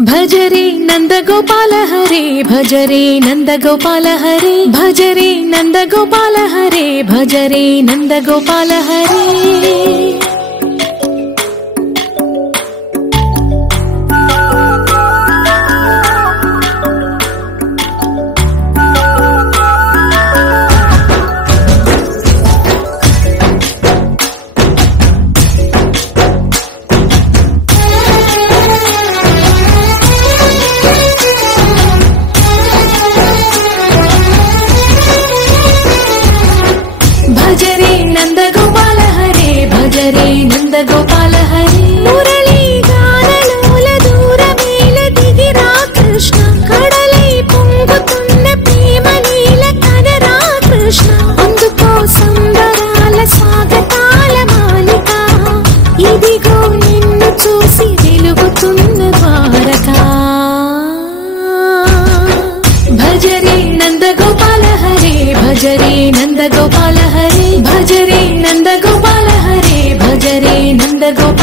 भजरे नंद गोपाल हरे भजरे नंद गोपाल हरे भजरे नंद गोपाल हरे भजरे नंद गोपाल हरे भजरे नंद गोपाल हरे भजरे नंद गोपाल हरे मुरली गानलोल दूरमेल दिगिरा कृष्ण कड़लै పొంగుతున్న ప్రేమ నీల కనరా కృష్ణ అందుకో సంబరాల స్వాగతాల మాలిక ఇదిగో నిన్ను చూసి వెలుగుతున్న ద్వారక भजरे नंद गोपाल हरे भजरे नंद गोपाल हरे भजरे नंद गोपाल हरे भजरे नंद गोपाल